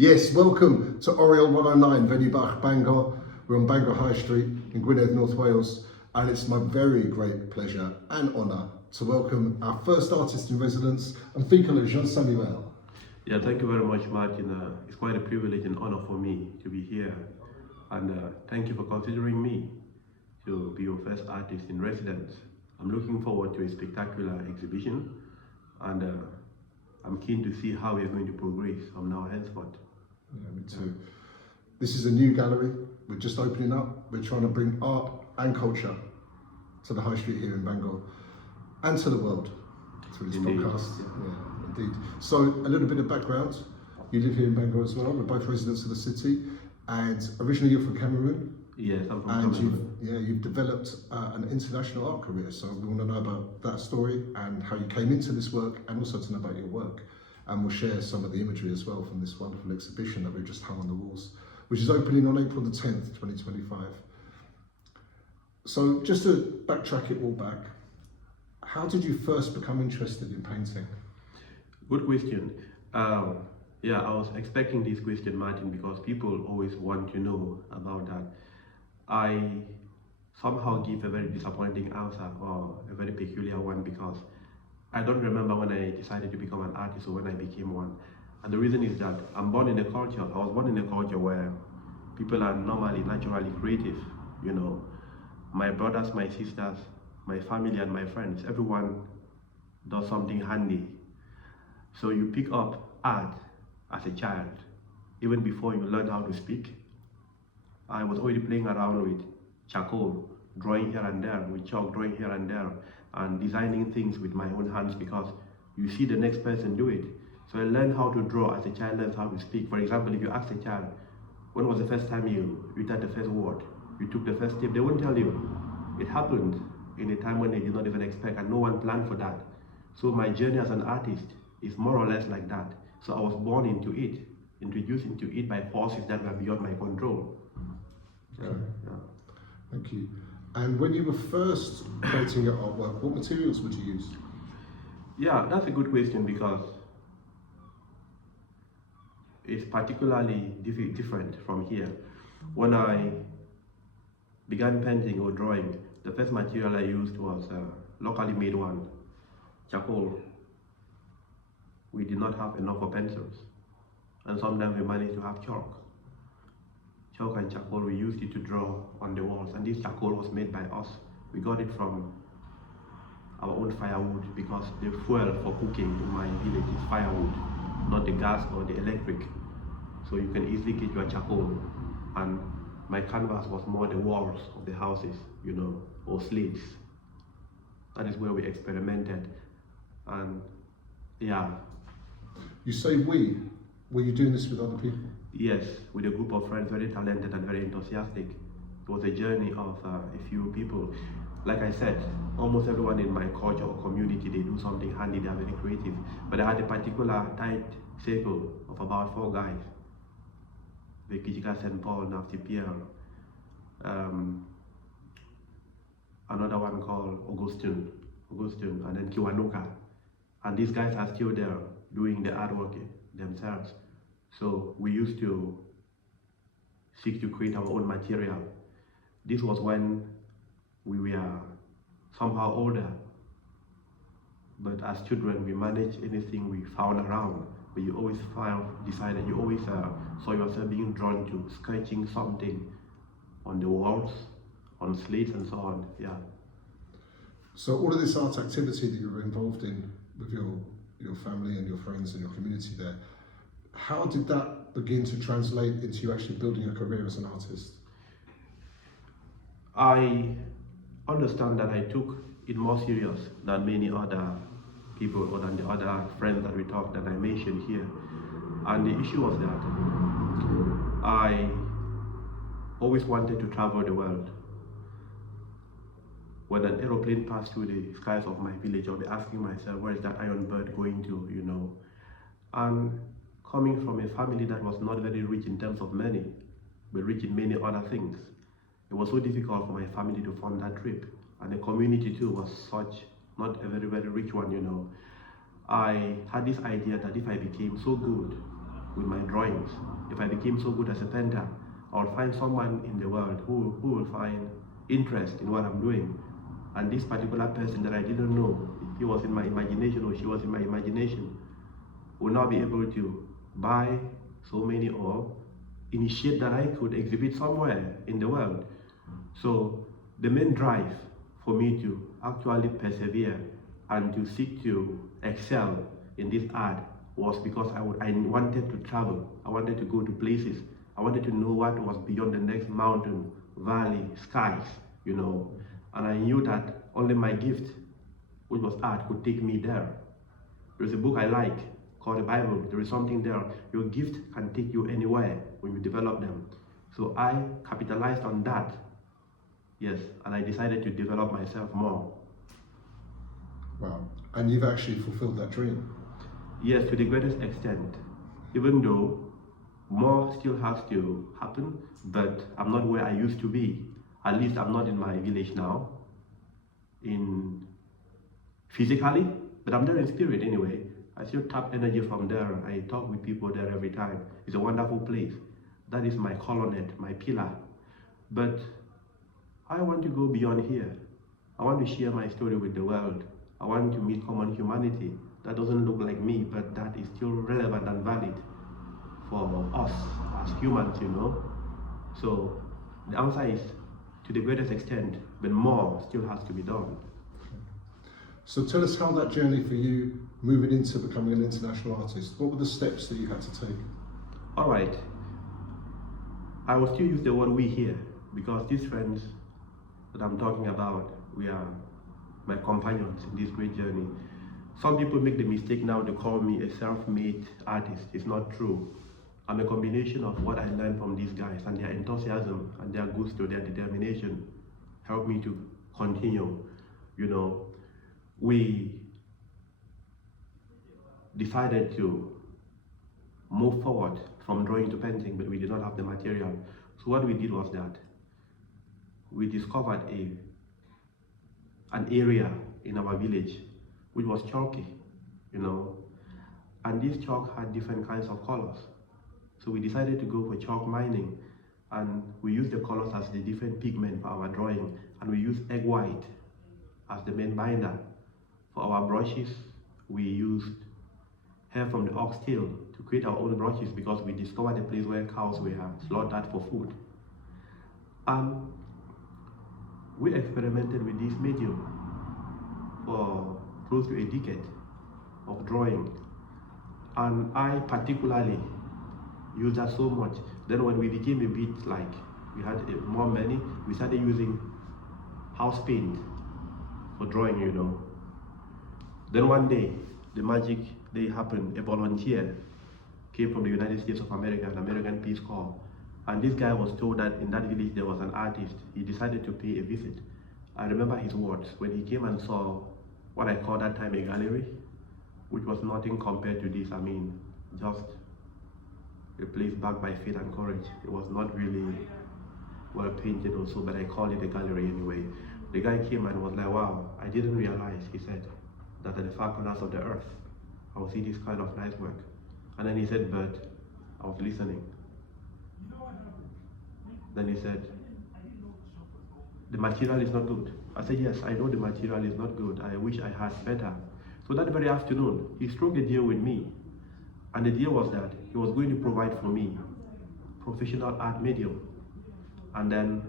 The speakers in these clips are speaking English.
Yes, welcome to Oriel 109, Venue Bach, Bangor. We're on Bangor High Street in Gwynedd, North Wales, and it's my very great pleasure and honour to welcome our first artist in residence, Mfikela Jean-Samuel. Yeah, thank you very much, Martin. It's quite a privilege and honor for me to be here. And thank you for considering me to be your first artist in residence. I'm looking forward to a spectacular exhibition, and I'm keen to see how we're going to progress from now henceforth. Yeah, me too. This is a new gallery. We're just opening up. We're trying to bring art and culture to the High Street here in Bangor and to the world through this Indeed. podcast. Yeah, indeed. So a little bit of background. You live here in Bangor as well. We're both residents of the city, and originally you're from Cameroon. Yes, I'm from And Cameroon. you've developed an international art career. So we want to know about that story and how you came into this work, and also to know about your work. And we'll share some of the imagery as well from this wonderful exhibition that we've just hung on the walls, which is opening on April the 10th, 2025. So just to backtrack it all back, how did you first become interested in painting? Good question. Yeah, I was expecting this question, Martin, because people always want to know about that. I somehow give a very disappointing answer, or a very peculiar one, because I don't remember when I decided to become an artist or when I became one. And the reason is that I was born in a culture where people are normally, naturally creative. You know, my brothers, my sisters, my family and my friends, everyone does something handy. So you pick up art as a child, even before you learn how to speak. I was already playing around with charcoal, drawing here and there, with chalk, drawing here and there, and designing things with my own hands, because you see the next person do it. So I learned how to draw as a child learns how to speak. For example, if you ask a child, when was the first time you uttered the first word, you took the first step, they won't tell you. It happened in a time when they did not even expect, and no one planned for that. So my journey as an artist is more or less like that. So I was born into it, introduced into it by forces that were beyond my control. Okay. Yeah. Thank you. And when you were first creating your artwork, what materials would you use? Yeah, that's a good question, because it's particularly different from here. When I began painting or drawing, the first material I used was locally made one, charcoal. We did not have enough for pencils, and sometimes we managed to have chalk. Chalk and charcoal, we used it to draw on the walls, and this charcoal was made by us. We got it from our own firewood, because the fuel for cooking in my village is firewood, not the gas or the electric. So you can easily get your charcoal, and my canvas was more the walls of the houses, you know, or slates. That is where we experimented, and yeah. You say we. Were you doing this with other people? Yes, with a group of friends, very talented and very enthusiastic. It was a journey of a few people. Like I said, almost everyone in my culture or community, they do something handy, they are very creative. But I had a particular tight circle of about 4 guys. Vekijika St. Paul, Nafti Pierre, another one called Augustine, and then Kiwanuka. And these guys are still there doing the artwork themselves. So we used to seek to create our own material. This was when we were somehow older, but as children we managed anything we found around. But you always saw yourself being drawn to sketching something on the walls, on slates and so on. Yeah. So all of this art activity that you were involved in with your family and your friends and your community there, how did that begin to translate into you actually building a career as an artist? I understand that I took it more serious than many other people, or than the other friends that we talked, that I mentioned here. And the issue was that I always wanted to travel the world. When an aeroplane passed through the skies of my village, I'll be asking myself, where is that iron bird going to, you know? And coming from a family that was not very rich in terms of money, but rich in many other things, it was so difficult for my family to fund that trip. And the community too was such, not a very, very rich one, you know. I had this idea that if I became so good with my drawings. If I became so good as a painter, I'll find someone in the world who will find interest in what I'm doing. And this particular person that I didn't know, he was in my imagination or she was in my imagination, will now be able to buy so many or initiate that I could exhibit somewhere in the world. So the main drive for me to actually persevere and to seek to excel in this art was because I wanted to travel. I wanted to go to places. I wanted to know what was beyond the next mountain, valley, skies, you know. And I knew that only my gift, which was art, could take me there. There's a book I like called the Bible. There is something there. Your gift can take you anywhere when you develop them. So I capitalized on that. Yes, and I decided to develop myself more. Wow. And you've actually fulfilled that dream? Yes, to the greatest extent. Even though more still has to happen, but I'm not where I used to be. At least I'm not in my village now, physically, but I'm there in spirit anyway. I still tap energy from there. I talk with people there every time. It's a wonderful place. That is my colonnade, my pillar. But I want to go beyond here. I want to share my story with the world. I want to meet common humanity that doesn't look like me, but that is still relevant and valid for us as humans, you know. So the answer is to the greatest extent, but more still has to be done. So tell us how that journey for you, moving into becoming an international artist, what were the steps that you had to take? All right. I will still use the word we here because these friends that I'm talking about, we are my companions in this great journey. Some people make the mistake now to call me a self-made artist. It's not true. I'm a combination of what I learned from these guys, and their enthusiasm and their gusto, their determination helped me to continue. You know, we decided to move forward from drawing to painting, but we did not have the material. So what we did was that we discovered an area in our village which was chalky, you know, and this chalk had different kinds of colors. So we decided to go for chalk mining, and we used the colors as the different pigment for our drawing, and we used egg white as the main binder. For our brushes, we used hair from the oxtail to create our own brushes because we discovered a place where cows were slaughtered for food. And we experimented with this medium for close to a decade of drawing. And I particularly used that so much. Then when we became a bit like, we had more money, we started using house paint for drawing, you know. Then one day, the magic day happened. A volunteer came from the United States of America, an American Peace Corps. And this guy was told that in that village there was an artist. He decided to pay a visit. I remember his words when he came and saw what I called that time a gallery, which was nothing compared to this. I mean, just a place backed by faith and courage. It was not really well painted also, but I called it a gallery anyway. The guy came and was like, wow, I didn't realize, he said, that at the far corners of the earth, I will see this kind of nice work. And then he said, but I was listening. Then he said, the material is not good. I said, yes, I know the material is not good. I wish I had better. So that very afternoon, he struck a deal with me. And the deal was that he was going to provide for me professional art medium. And then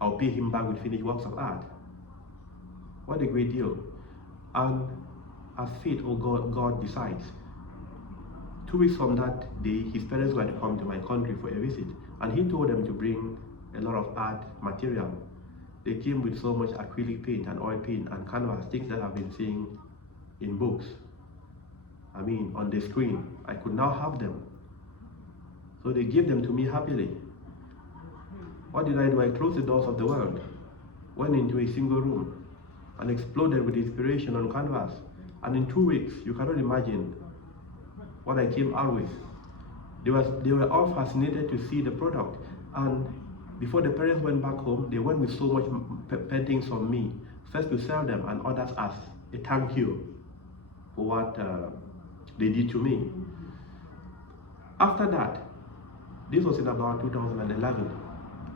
I'll pay him back with finished works of art. What a great deal. And as fate or God decides, 2 weeks from that day, his parents were to come to my country for a visit. And he told them to bring a lot of art material. They came with so much acrylic paint and oil paint and canvas, things that I've been seeing in books. I mean, on the screen. I could now have them. So they gave them to me happily. What did I do? I closed the doors of the world, went into a single room, and exploded with inspiration on canvas. And in 2 weeks, you cannot imagine what I came out with. They were all fascinated to see the product. And before the parents went back home, they went with so much paintings from me, first to sell them and others as a thank you for what they did to me. After that, this was in about 2011.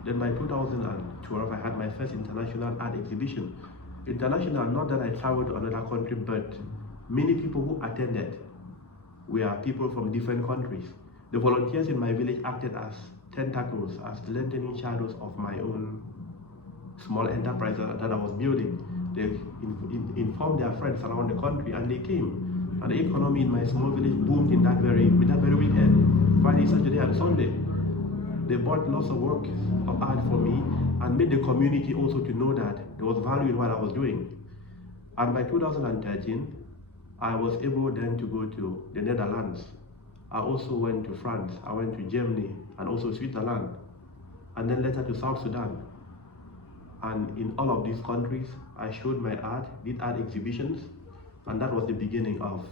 Then by 2012, I had my first international art exhibition. International, not that I traveled to another country, but many people who attended were people from different countries. The volunteers in my village acted as tentacles, as lengthening shadows of my own small enterprise that I was building. They informed their friends around the country, and they came. And the economy in my small village boomed with that very weekend, Friday, Saturday, and Sunday. They bought lots of work of art for me and made the community also to know that there was value in what I was doing. And by 2013, I was able then to go to the Netherlands. I also went to France, I went to Germany, and also Switzerland, and then later to South Sudan. And in all of these countries, I showed my art, did art exhibitions, and that was the beginning of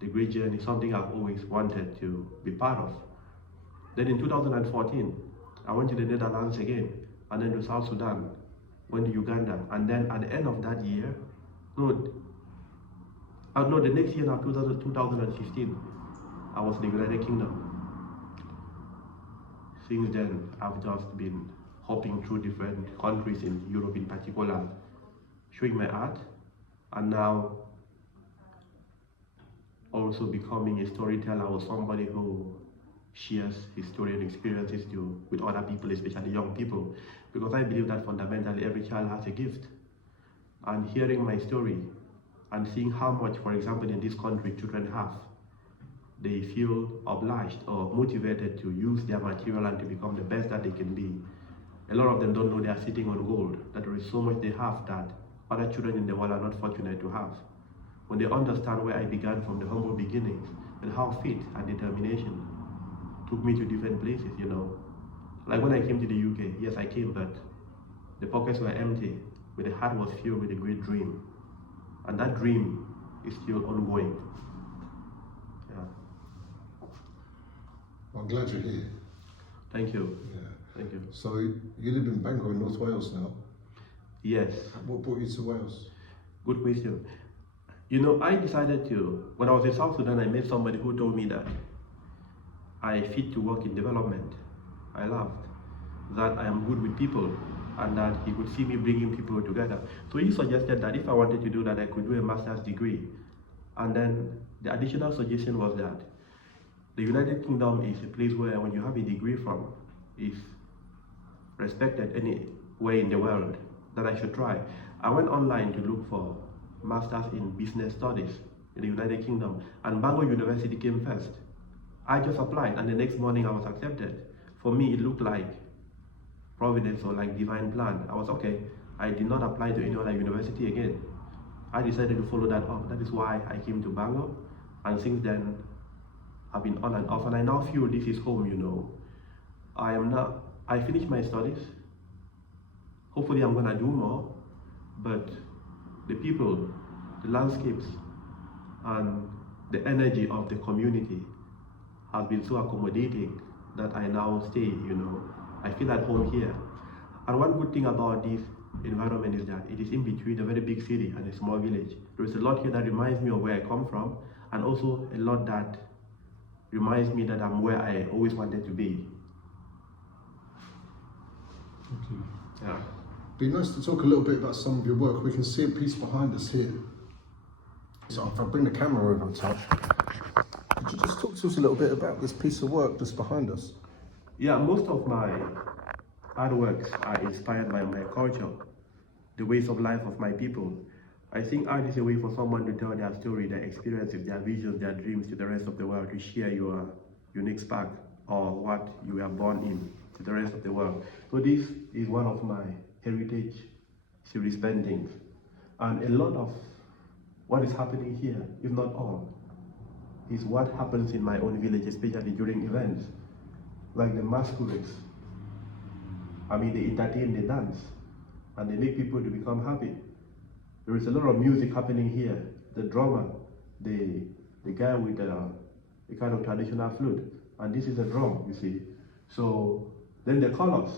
the great journey, something I've always wanted to be part of. Then in 2014, I went to the Netherlands again, and then to South Sudan, went to Uganda, and then at the end of that year, the next year now, 2015, I was in the United Kingdom. Since then, I've just been hopping through different countries in Europe in particular, showing my art, and now also becoming a storyteller or somebody who shares his story and experiences with other people, especially young people, because I believe that fundamentally every child has a gift. And hearing my story and seeing how much, for example, in this country children have, they feel obliged or motivated to use their material and to become the best that they can be. A lot of them don't know they are sitting on gold, that there is so much they have that other children in the world are not fortunate to have. When they understand where I began from the humble beginnings and how faith and determination took me to different places, Like when I came to the UK, yes, I came, but the pockets were empty, but the heart was filled with a great dream. And that dream is still ongoing. Yeah. I'm glad you're here. Thank you. Yeah. Thank you. So you live in Bangor in North Wales now? Yes. What brought you to Wales? Good question. I decided when I was in South Sudan, I met somebody who told me that I fit to work in development. I laughed. That I am good with people and that he could see me bringing people together. So he suggested that if I wanted to do that, I could do a master's degree. And then the additional suggestion was that the United Kingdom is a place where when you have a degree from, is respected anywhere in the world, that I should try. I went online to look for masters in business studies in the United Kingdom, and Bangor University came first. I just applied, and the next morning I was accepted. For me, it looked like providence or like divine plan. I was okay. I did not apply to any other university again. I decided to follow that up. That is why I came to Bangor, and since then, I've been on and off, and I now feel this is home, I finished my studies. Hopefully I'm gonna do more, but the people, the landscapes, and the energy of the community has been so accommodating that I now stay, I feel at home here. And one good thing about this environment is that it is in between a very big city and a small village. There is a lot here that reminds me of where I come from, and also a lot that reminds me that I'm where I always wanted to be. Thank you. Yeah. Be nice to talk a little bit about some of your work. We can see a piece behind us here. So if I bring the camera over a touch, could you just talk to us a little bit about this piece of work that's behind us? Yeah, most of my artworks are inspired by my culture, the ways of life of my people. I think art is a way for someone to tell their story, their experiences, their visions, their dreams to the rest of the world, to share your unique spark or what you were born in to the rest of the world. So this is one of my heritage series paintings. And a lot of what is happening here, if not all, is what happens in my own village, especially during events, like the masquerades. They entertain, they dance, and they make people to become happy. There is a lot of music happening here. The drummer, the guy with a kind of traditional flute, and this is a drum, you see. So then the colors,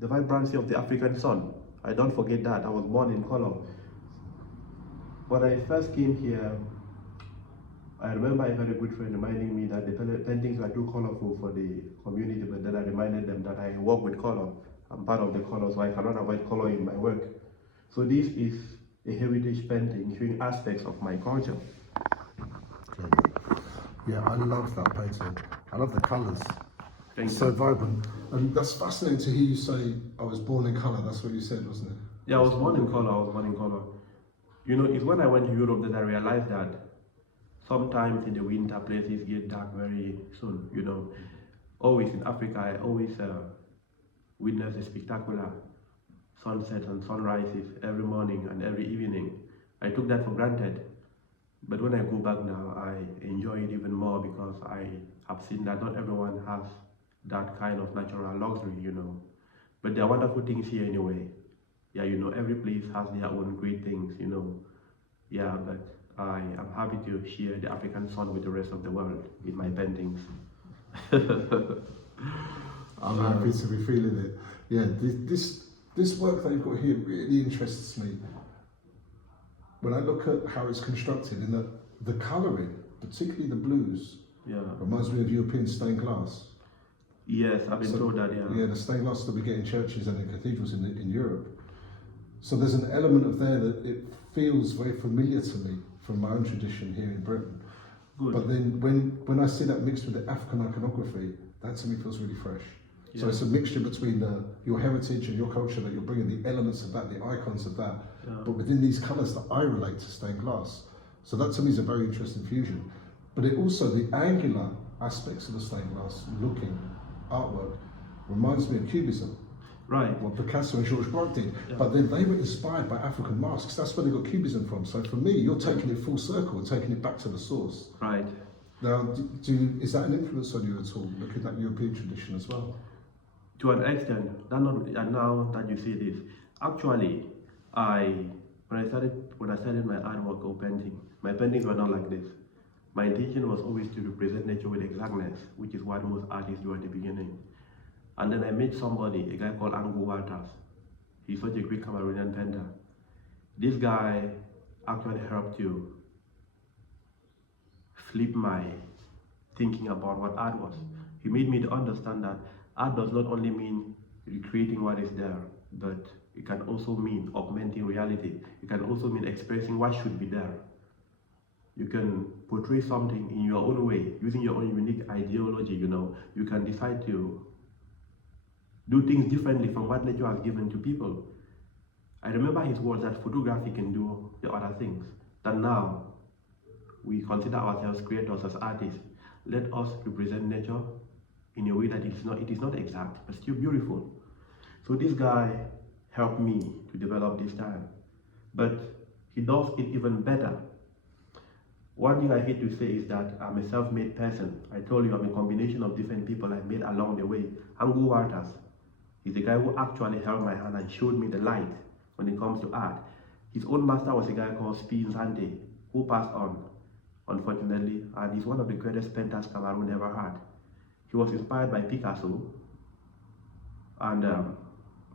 the vibrancy of the African sun. I don't forget that, I was born in color. When I first came here, I remember a very good friend reminding me that the paintings were too colorful for the community, but then I reminded them that I work with color. I'm part of the color, so I cannot avoid color in my work. So this is a heritage painting showing aspects of my culture. Yeah, I love that painting. I love the colours. Thank So you. vibrant. And that's fascinating to hear you say, I was born in colour. That's what you said, wasn't it? Yeah, I was born in color. You know, it's when I went to Europe that I realized that sometimes in the winter places get dark very soon, you know. Always in Africa, I always witness the spectacular sunsets and sunrises every morning and every evening. I took that for granted. But when I go back now, I enjoy it even more because I have seen that not everyone has that kind of natural luxury, you know. But there are wonderful things here anyway. Yeah, you know, every place has their own great things, you know. Yeah, but I am happy to share the African sun with the rest of the world in my paintings. I'm happy to be feeling it. Yeah, this work that you've got here really interests me. When I look at how it's constructed, in the colouring, particularly the blues, Yeah. reminds me of European stained glass. Yes, I've been told that, yeah. Yeah, the stained glass that we get in churches and in cathedrals in Europe. So there's an element of there that it feels very familiar to me from my own tradition here in Britain. Good. But then when I see that mixed with the African iconography, that to me feels really fresh. So Yeah. it's a mixture between your heritage and your culture, that you're bringing the elements of that, the icons of that, Yeah. but within these colours that I relate to stained glass. So that to me is a very interesting fusion. But it also, the angular aspects of the stained glass looking artwork reminds me of Cubism, Right. what Picasso and Georges Braque did. Yeah. But then they were inspired by African masks. That's where they got Cubism from. So for me, you're taking it full circle and taking it back to the source. Right. Now, is that an influence on you at all, looking at European tradition as well? To an extent, and now that you see this, actually, when I started my artwork or painting, my paintings were not like this. My intention was always to represent nature with exactness, which is what most artists do at the beginning. And then I met somebody, a guy called Angu Waters. He's such a great Cameroonian painter. This guy actually helped to flip my thinking about what art was. He made me to understand that art does not only mean recreating what is there, but it can also mean augmenting reality. It can also mean expressing what should be there. You can portray something in your own way, using your own unique ideology, you know. You can decide to do things differently from what nature has given to people. I remember his words that photography can do the other things. That now we consider ourselves creators as artists. Let us represent nature in a way that it is not exact, but still beautiful. So this guy helped me to develop this style. But he does it even better. One thing I hate to say is that I'm a self-made person. I told you I'm a combination of different people I met along the way. Angu Waters is the guy who actually held my hand and showed me the light when it comes to art. His own master was a guy called Spin Zante, who passed on, unfortunately, and he's one of the greatest painters Cameroon ever had. He was inspired by Picasso, and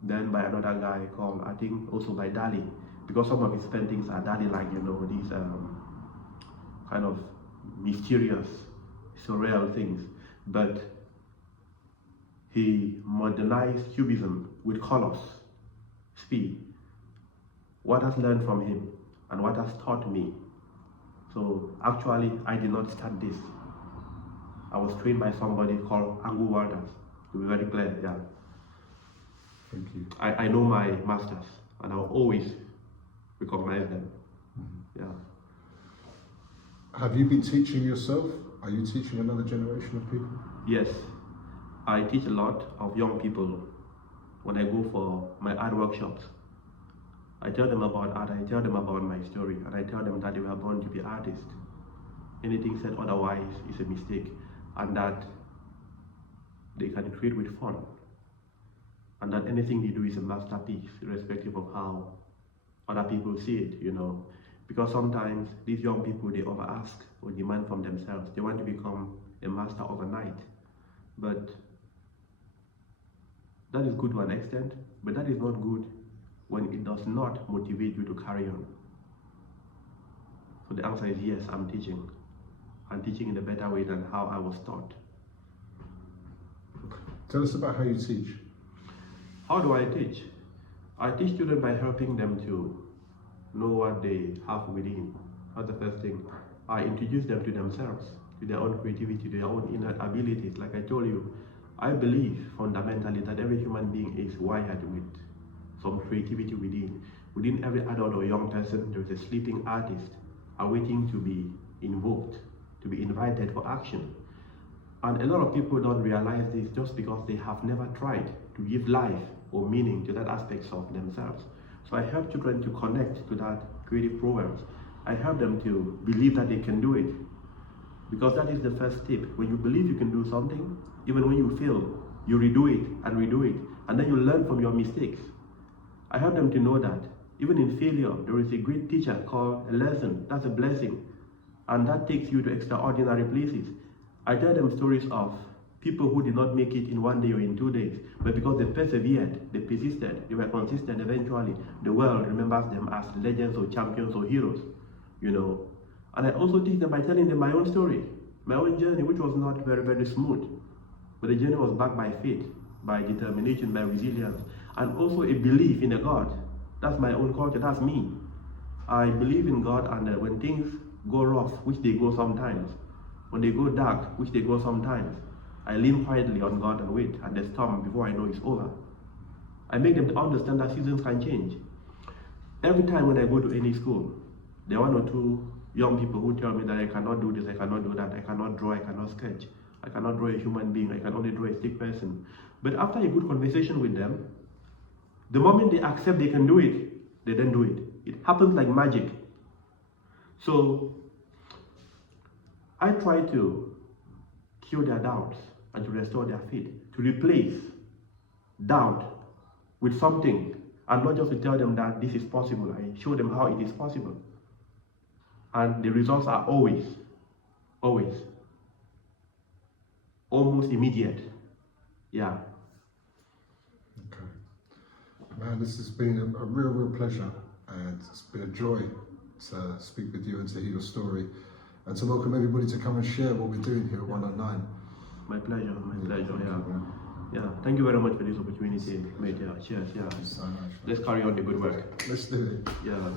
then by another guy called, I think, also by Dali, because some of his paintings are Dali-like, you know, these kind of mysterious, surreal things. But he modernized Cubism with colors, speed. What has learned from him and what has taught me. So actually, I did not start this. I was trained by somebody called Angu Waters, to be very clear, yeah. Thank you. I know my masters, and I'll always recognize them, yeah. Have you been teaching yourself? Are you teaching another generation of people? Yes, I teach a lot of young people when I go for my art workshops. I tell them about art, I tell them about my story, and I tell them that they were born to be artists. Anything said otherwise is a mistake, and that they can create with fun, and that anything they do is a masterpiece, irrespective of how other people see it, you know. Because sometimes these young people, they over-ask or demand from themselves. They want to become a master overnight. But that is good to an extent, but that is not good when it does not motivate you to carry on. So the answer is yes, I'm teaching. and teaching in a better way than how I was taught. Tell us about how you teach. How do I teach? I teach students by helping them to know what they have within. That's the first thing. I introduce them to themselves, to their own creativity, to their own inner abilities. Like I told you, I believe fundamentally that every human being is wired with some creativity within. Within every adult or young person, there is a sleeping artist awaiting to be invoked, to be invited for action. And a lot of people don't realize this just because they have never tried to give life or meaning to that aspects of themselves. So I help children to connect to that creative programs. I help them to believe that they can do it. Because that is the first step. When you believe you can do something, even when you fail, you redo it, and then you learn from your mistakes. I help them to know that even in failure, there is a great teacher called a lesson. That's a blessing. And that takes you to extraordinary places. I tell them stories of people who did not make it in 1 day or in 2 days, but because they persevered, they persisted, they were consistent, eventually the world remembers them as legends or champions or heroes, you know. And I also teach them by telling them my own story, my own journey, which was not very, very smooth, but the journey was backed by faith, by determination, by resilience, and also a belief in a God. That's my own culture, that's me. I believe in God, and when things go rough, which they go sometimes, when they go dark, which they go sometimes, I lean quietly on God and wait at the storm before I know it's over. I make them to understand that seasons can change. Every time when I go to any school, there are 1 or 2 young people who tell me that I cannot do this, I cannot do that, I cannot draw, I cannot sketch, I cannot draw a human being, I can only draw a stick person. But after a good conversation with them, the moment they accept they can do it, they then do it. It happens like magic. So I try to cure their doubts and to restore their faith, to replace doubt with something, and not just to tell them that this is possible. I show them how it is possible. And the results are always, almost immediate. Yeah. Okay. Man, this has been a real pleasure, and it's been a joy to speak with you and to hear your story, and to welcome everybody to come and share what we're doing here at 109. My pleasure, yeah. Thank you very much for this opportunity, mate. Yeah, cheers, yeah. Thank you so much. Let's carry on the good work. Let's do it. Yeah.